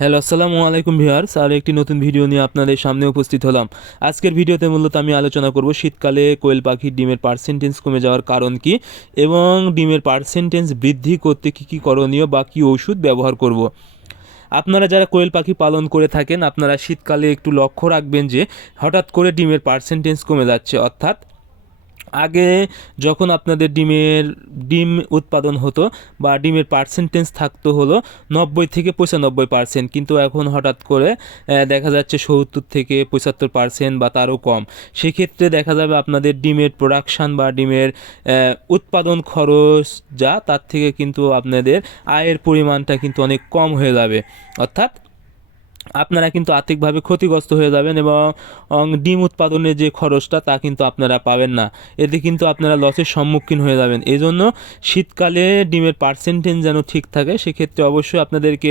Hello, আসসালামু আলাইকুম viewers. আর একটি নতুন ভিডিও নিয়ে আপনাদের সামনে উপস্থিত হলাম। আজকের ভিডিওতে মূলত আমি আলোচনা করব শীতকালে কোয়েল পাখির ডিমের পার্সেন্টেজ কমে যাওয়ার কারণ কি এবং ডিমের পার্সেন্টেজ বৃদ্ধি করতে কী কী করণীয় বা কী ওষুধ ব্যবহার করব। আপনারা যারা কোয়েল পাখি পালন করে থাকেন, আপনারা শীতকালে একটু লক্ষ্য রাখবেন যে হঠাৎ করে ডিমের পার্সেন্টেজ কমে যাচ্ছে। অর্থাৎ আগে যখন আপনাদের ডিম উৎপাদন হতো বা ডিমের পার্সেন্টেজ থাকতো হলো 90 থেকে 95%, কিন্তু এখন হঠাৎ করে দেখা যাচ্ছে 70 থেকে 75% বা তারও কম। সেক্ষেত্রে দেখা যাবে আপনাদের ডিমের প্রোডাকশান বা ডিমের উৎপাদন খরচ যা তার থেকে কিন্তু আপনাদের আয়ের পরিমাণটা কিন্তু অনেক কম হয়ে যাবে। অর্থাৎ আপনারা কিন্তু আর্থিকভাবে ক্ষতিগ্রস্ত হয়ে যাবেন এবং ডিম উৎপাদনের যে খরচটা তা কিন্তু আপনারা পাবেন না। এতে কিন্তু আপনারা লসের সম্মুখীন হয়ে যাবেন। এই জন্য শীতকালে ডিমের পার্সেন্টেজ যেন ঠিক থাকে, সেক্ষেত্রে অবশ্যই আপনাদেরকে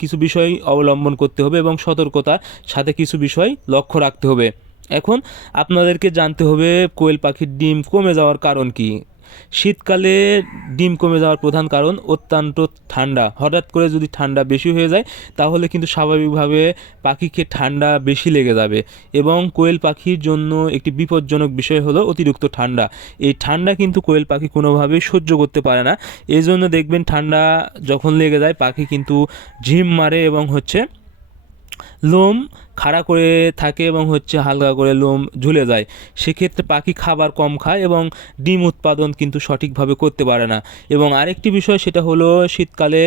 কিছু বিষয় অবলম্বন করতে হবে এবং সতর্কতার সাথে কিছু বিষয় লক্ষ্য রাখতে হবে। এখন আপনাদেরকে জানতে হবে কোয়েল পাখির ডিম কমে যাওয়ার কারণ কী। শীতকালে ডিম কমে যাওয়ার প্রধান কারণ অত্যন্ত ঠান্ডা। হঠাৎ করে যদি ঠান্ডা বেশি হয়ে যায় তাহলে কিন্তু স্বাভাবিকভাবে পাখিকে ঠান্ডা বেশি লেগে যাবে এবং কোয়েল পাখির জন্য একটি বিপজ্জনক বিষয় হলো অতিরিক্ত ঠান্ডা। এই ঠান্ডা কিন্তু কোয়েল পাখি কোনোভাবেই সহ্য করতে পারে না। এই জন্য দেখবেন ঠান্ডা যখন লেগে যায় পাখি কিন্তু ঝিম মারে এবং লোম খাড়া করে থাকে এবং হালকা করে লোম ঝুলে যায়। সেক্ষেত্রে পাখি খাবার কম খায় এবং ডিম উৎপাদন কিন্তু সঠিকভাবে করতে পারে না। এবং আরেকটি বিষয় সেটা হলো শীতকালে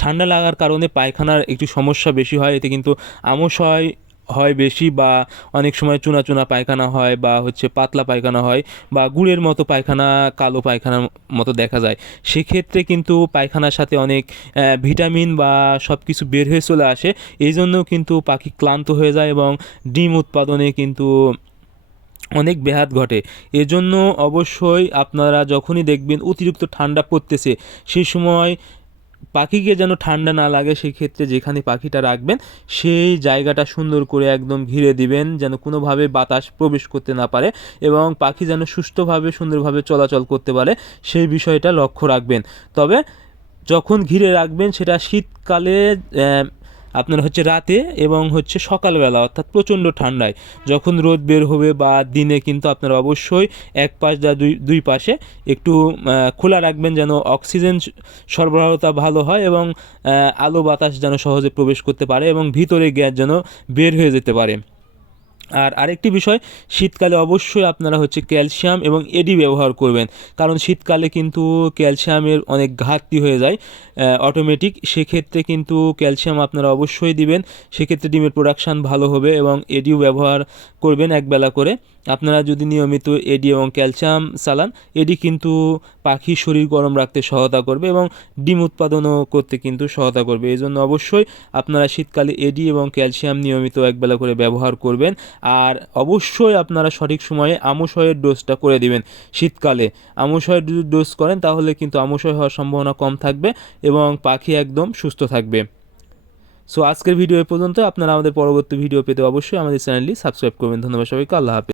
ঠান্ডা লাগার কারণে পায়খানার একটু সমস্যা বেশি হয়। এতে কিন্তু আমাশয় হয় বেশি বা অনেক সময় চুনা চুনা পায়খানা হয় বা পাতলা পায়খানা হয় বা গুড়ের মতো পায়খানা, কালো পায়খানার মতো দেখা যায়। সেক্ষেত্রে কিন্তু পায়খানার সাথে অনেক ভিটামিন বা সব কিছু বের হয়ে চলে আসে। এই জন্য কিন্তু পাখি ক্লান্ত হয়ে যায় এবং ডিম উৎপাদনে কিন্তু অনেক ব্যাঘাত ঘটে। এজন্য অবশ্যই আপনারা যখনই দেখবেন অতিরিক্ত ঠান্ডা পড়তেছে সেই সময় পাখিকে যেন ঠান্ডা না লাগে, সেক্ষেত্রে যেখানে পাখিটা রাখবেন সেই জায়গাটা সুন্দর করে একদম ঘিরে দিবেন যেন কোনোভাবে বাতাস প্রবেশ করতে না পারে এবং পাখি যেন সুষ্ঠুভাবে সুন্দরভাবে চলাচল করতে পারে সেই বিষয়টা লক্ষ্য রাখবেন। তবে যখন ঘিরে রাখবেন সেটা শীতকালে আপনার রাতে এবং সকালবেলা, অর্থাৎ প্রচণ্ড ঠান্ডায় যখন রোদ বের হবে বা দিনে কিন্তু আপনারা অবশ্যই এক পাশ বা দুই পাশে একটু খোলা রাখবেন যেন অক্সিজেন সরবরাহতা ভালো হয় এবং আলো বাতাস যেন সহজে প্রবেশ করতে পারে এবং ভিতরে গ্যাস যেন বের হয়ে যেতে পারে। আর আরেকটি বিষয়, শীতকালে অবশ্যই আপনারা ক্যালসিয়াম এবং এডি ব্যবহার করবেন, কারণ শীতকালে কিন্তু ক্যালসিয়ামের অনেক ঘাটতি হয়ে যায় অটোমেটিক। সেক্ষেত্রে কিন্তু ক্যালসিয়াম আপনারা অবশ্যই দিবেন, সেক্ষেত্রে ডিমের প্রোডাকশান ভালো হবে এবং এডিও ব্যবহার করবেন একবেলা করে। আপনারা যদি নিয়মিত এডি এবং ক্যালসিয়াম চালান, এডি কিন্তু পাখির শরীর গরম রাখতে সহায়তা করবে এবং ডিম উৎপাদনও করতে কিন্তু সহায়তা করবে। এই জন্য অবশ্যই আপনারা শীতকালে এডি এবং ক্যালসিয়াম নিয়মিত একবেলা করে ব্যবহার করবেন। আর অবশ্যই আপনারা সঠিক সময়ে আমাশয়ের ডোজটা করে দিবেন। শীতকালে আমাশয়ের যদি ডোজ করেন তাহলে কিন্তু আমাশয় হওয়ার সম্ভাবনা কম থাকবে এবং পাখি একদম সুস্থ থাকবে। সো আজকের ভিডিও এ পর্যন্ত। আপনারা আমাদের পরবর্তী ভিডিও পেতে অবশ্যই আমাদের চ্যানেলটি সাবস্ক্রাইব করবেন। ধন্যবাদ সবাইকে। আল্লাহ হাফেজ।